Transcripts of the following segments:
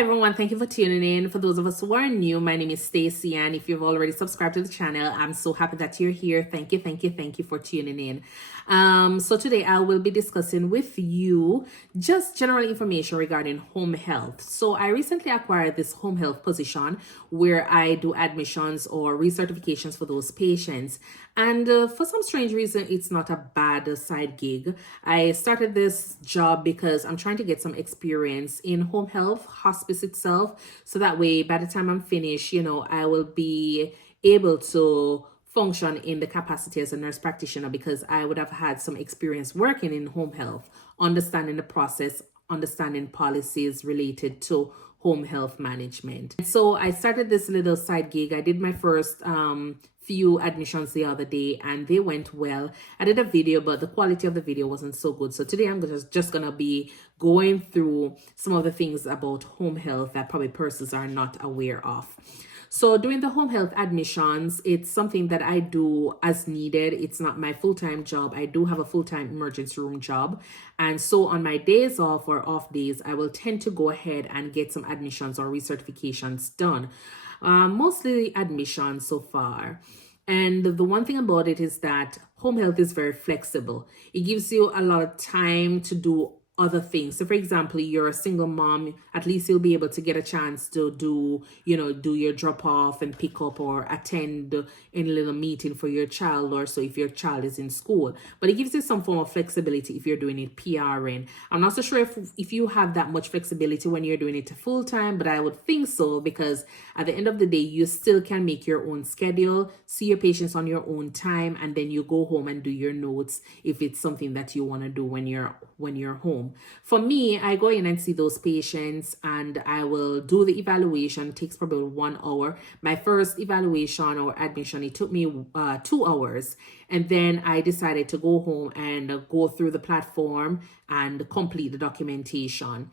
Hi everyone, thank you for tuning in. For those of us who are new, my name is Stacy, and if you've already subscribed to the channel, I'm so happy that you're here. Thank you for tuning in. So today I will be discussing with you just general information regarding home health. So I recently acquired this home health position where I do admissions or recertifications for those patients. And for some strange reason, it's not a bad side gig. I started this job because I'm trying to get some experience in home health, hospice itself. So that way, by the time I'm finished, I will be able to function in the capacity as a nurse practitioner because I would have had some experience working in home health, understanding the process, understanding policies related to home health management. So I started this little side gig. I did my first few admissions the other day and they went well. I did a video, but the quality of the video wasn't so good. So today I'm just gonna be going through some of the things about home health that probably persons are not aware of. So doing the home health admissions, it's something that I do as needed. It's not my full-time job. I do have a full-time emergency room job. And so on my days off or off days, I will tend to go ahead and get some admissions or recertifications done. Mostly admissions so far. And the one thing about it is that home health is very flexible. It gives you a lot of time to do other things. So for example, you're a single mom, at least you'll be able to get a chance to do your drop off and pick up or attend in a little meeting for your child, or so if your child is in school. But it gives you some form of flexibility if you're doing it PRN. I'm not so sure if you have that much flexibility when you're doing it full time, but I would think so, because at the end of the day, you still can make your own schedule, see your patients on your own time, and then you go home and do your notes if it's something that you want to do when you're home. For me, I go in and see those patients and I will do the evaluation. It takes probably 1 hour. My first evaluation or admission, it took me 2 hours. And then I decided to go home and go through the platform and complete the documentation.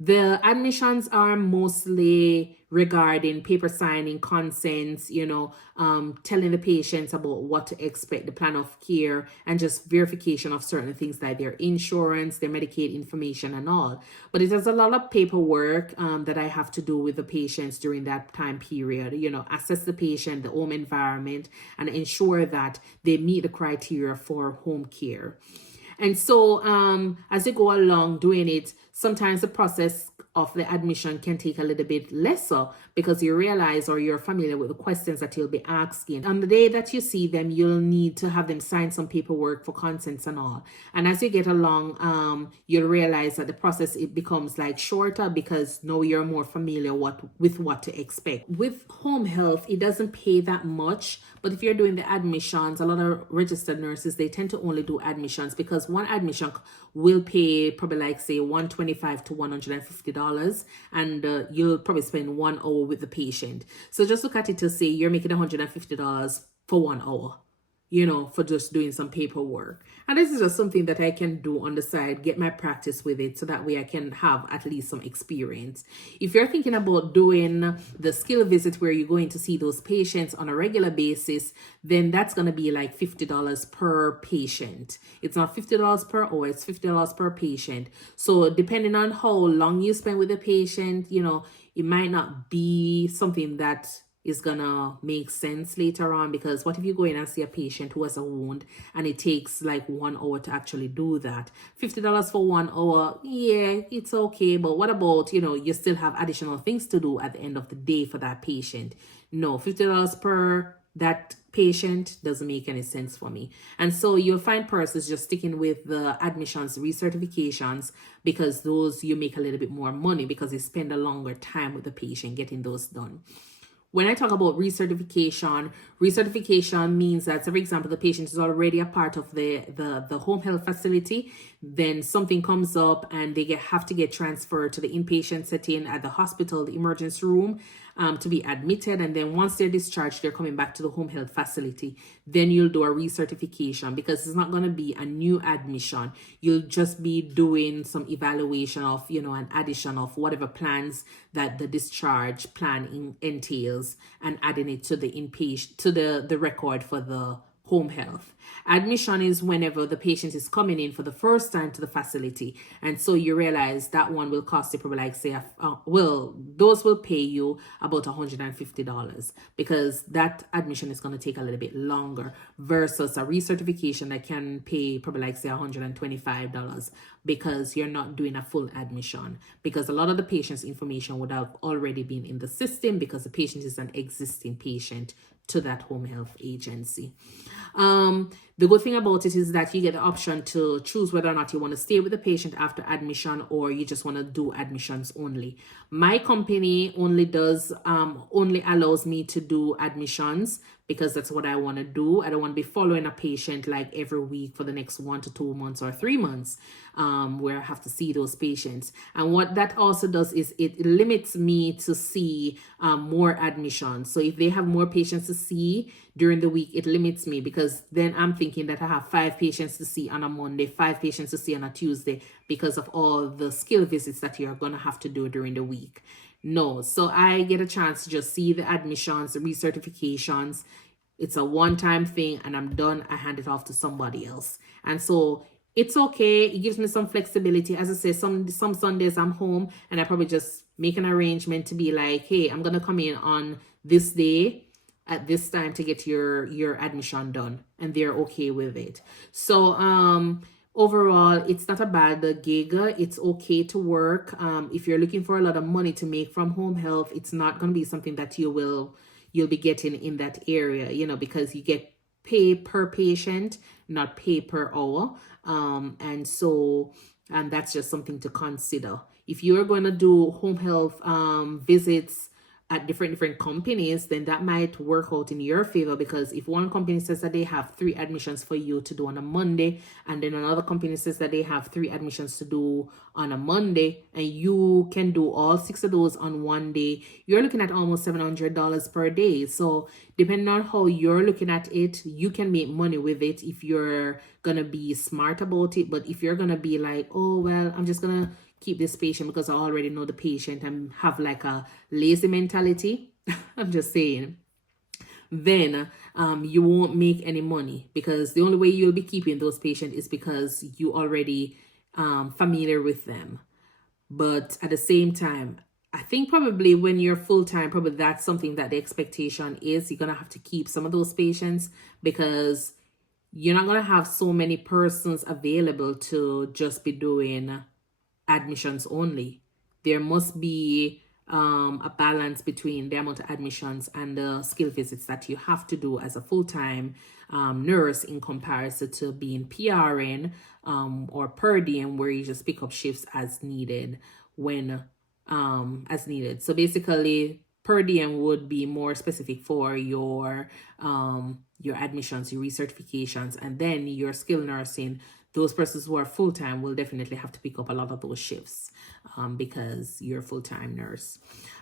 The admissions are mostly regarding paper signing, consents, telling the patients about what to expect, the plan of care, and just verification of certain things like their insurance, their Medicaid information and all. But it has a lot of paperwork that I have to do with the patients during that time period, assess the patient, the home environment, and ensure that they meet the criteria for home care. And so as you go along doing it, sometimes the process of the admission can take a little bit lesser because you realize or you're familiar with the questions that you'll be asking. On the day that you see them, you'll need to have them sign some paperwork for consents and all. And as you get along, you'll realize that the process, it becomes like shorter because now you're more familiar with what to expect. With home health, it doesn't pay that much, but if you're doing the admissions, a lot of registered nurses, they tend to only do admissions because one admission will pay probably like say $125 to $150, and you'll probably spend 1 hour with the patient. So just look at it to say you're making $150 for 1 hour, for just doing some paperwork. And this is just something that I can do on the side, get my practice with it, so that way I can have at least some experience. If you're thinking about doing the skill visit where you're going to see those patients on a regular basis, then that's going to be like $50 per patient. It's not $50 per hour, it's $50 per patient. So depending on how long you spend with the patient, it might not be something that is gonna make sense later on, because what if you go in and see a patient who has a wound and it takes like 1 hour to actually do that? $50 for 1 hour, yeah, it's okay, but what about you still have additional things to do at the end of the day for that patient? No, $50 per that patient doesn't make any sense for me. And so you'll find persons just sticking with the admissions, recertifications, because those you make a little bit more money because you spend a longer time with the patient getting those done. When I talk about recertification means that, so for example, the patient is already a part of the home health facility, then something comes up and they have to get transferred to the inpatient setting at the hospital, the emergency room, to be admitted. And then once they're discharged, they're coming back to the home health facility. Then you'll do a recertification because it's not going to be a new admission. You'll just be doing some evaluation of, an addition of whatever plans that the discharge plan entails and adding it to the inpatient, to the record for the home health. Admission is whenever the patient is coming in for the first time to the facility. And so you realize that one will cost you probably like say, those will pay you about $150 because that admission is going to take a little bit longer versus a recertification that can pay probably like say $125 because you're not doing a full admission, because a lot of the patient's information would have already been in the system because the patient is an existing patient to that home health agency. The good thing about it is that you get the option to choose whether or not you want to stay with the patient after admission or you just want to do admissions only. My company only allows me to do admissions because that's what I want to do. I don't want to be following a patient like every week for the next 1 to 2 months or 3 months, where I have to see those patients. And what that also does is it limits me to see more admissions. So if they have more patients to see during the week, it limits me because then I'm thinking that I have 5 patients to see on a Monday, 5 patients to see on a Tuesday because of all the skill visits that you're going to have to do during the week. No, so I get a chance to just see the admissions, the recertifications. It's a one-time thing and I'm done. I hand it off to somebody else. And so it's okay. It gives me some flexibility. As I say, some Sundays I'm home and I probably just make an arrangement to be like, hey, I'm going to come in on this day at this time to get your admission done. And they're okay with it. So, overall, it's not a bad gig. It's okay to work. If you're looking for a lot of money to make from home health, it's not going to be something that you'll be getting in that area, because you get pay per patient, not pay per hour. And that's just something to consider. If you're going to do home health visits at different companies, then that might work out in your favor, because if one company says that they have 3 admissions for you to do on a Monday, and then another company says that they have 3 admissions to do on a Monday, and you can do all 6 of those on one day, you're looking at almost $700 per day. So depending on how you're looking at it, you can make money with it if you're gonna be smart about it. But if you're gonna be like, oh well, I'm just gonna keep this patient because I already know the patient and have like a lazy mentality, I'm just saying, then you won't make any money, because the only way you'll be keeping those patients is because you already familiar with them. But at the same time, I think probably when you're full-time, probably that's something that the expectation is you're gonna have to keep some of those patients, because you're not gonna have so many persons available to just be doing admissions only. There must be a balance between the amount of admissions and the skill visits that you have to do as a full-time nurse in comparison to being PRN or per diem, where you just pick up shifts as needed when as needed. So basically, per diem would be more specific for your admissions, your recertifications, and then your skilled nursing. Those persons who are full-time will definitely have to pick up a lot of those shifts because you're a full-time nurse.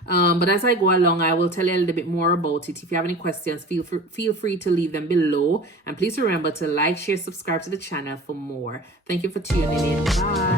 But as I go along, I will tell you a little bit more about it. If you have any questions, feel free to leave them below. And please remember to like, share, subscribe to the channel for more. Thank you for tuning in. Bye.